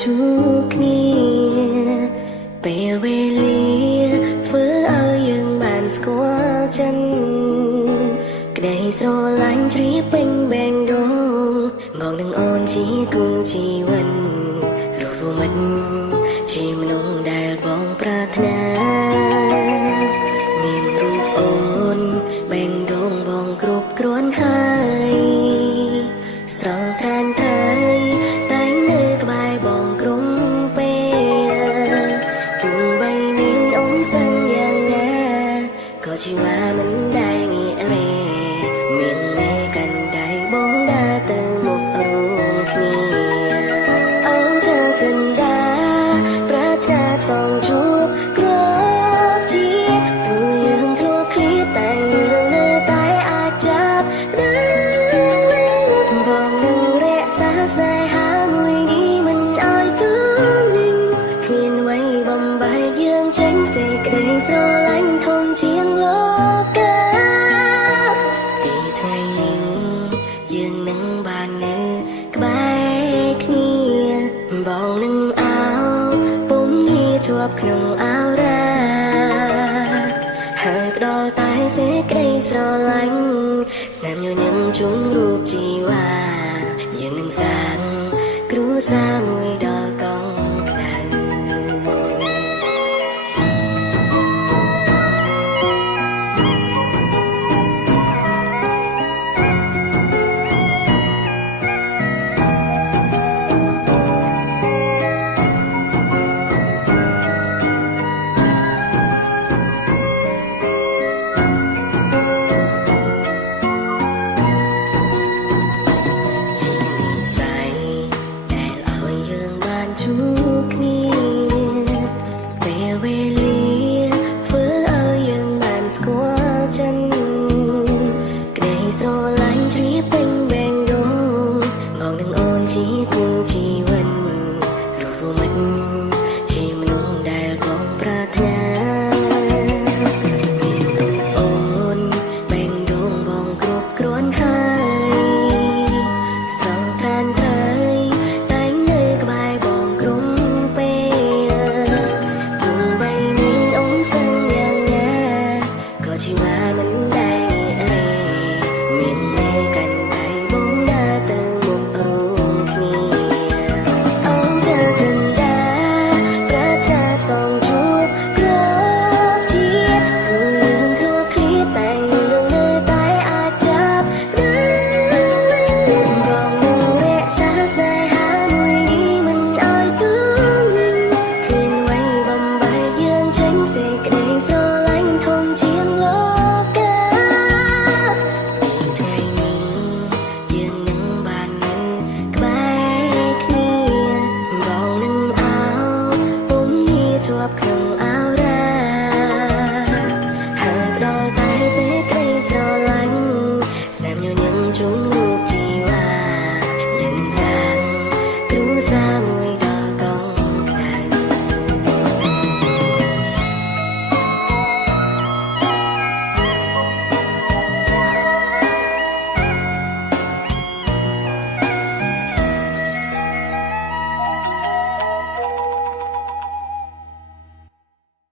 ជួបគ្នាពេលវេលាធ្វើឲ្យយើងបានស្គាល់ចិនក្តីស្រឡាញ់ជ្រាបពេញបែងដងមកនឹងអូនជាគូជីវិតរូបមិត្តជាមនុស្សដែលបងប្រាថ្នាមានរូបអូនបែងដងបងគ្រប់គ្រាន់ហើយស្រងត្រានត្រៃតែនៅក្បែរបងក្រុមពេលទោះបីមានអងសឹងយ៉ាងណាក៏ជីវ៉ាមិនដែលងាករេមានមេកាន់ដៃបងដើរទៅមុខរួមគ្នាអោចាចិនដាប្រាថ្នាផ្សងជួបក្របជាតិទោះយើងធ្លាប់ឃ្លាតតែយើងនៅតែអាចចាប់បានបងនឹងរក្សាស្នេហាមួយនេះមិនឲ្យទូនឹងគ្មានអ្វីបំបែកយើងចេញសេចក្តីស្រឡាញ់ធំជាងលោកាពីថ្ងៃនេះយើងនឹងបាននៅក្បែរគ្នាបងនឹងអោពុំងាជាប់ក្នុងអោរាហើយផ្ដល់តែសេចក្តីស្រឡាញ់ស្នាមញញឹមជុំរូបជីវ៉ាយើងនឹងសាងគ្រួសារមួយដល់កងខ្នៅជួបគ្នាពេលវេលាធ្វើឲ្យយើងបានស្គាល់ចិនក្តីស្រឡាញ់ជ្រាបពេញបែងដងមកនឹងអូនជាគូជីវិតរូបមិត្តជាមនុស្សដែលបងប្រាថ្នាមានរូបអូនបែងដងបងគ្រប់គ្រាន់ហើយស្រងត្រានត្រៃតែនៅក្បែរបងជីវ៉ាមិនដែលងាករេមានមេកាន់ដៃបងដើរទៅមុខរួមគ្នាអងចាចិនដាប្រាថ្នាផ្សងជួបក្របជាតិទោះយើងធ្លាប់ឃ្លាតតែយើងនៅតែអាចចាប់បានបងនឹងរក្សាស្នេហាមួយនេះមិនឲ្យទូនឹងគ្មានអ្វីបំបែកយើងចេញសេចក្តីស្រឡាញ់ធំជាងលោជាប់ក្នុងអោ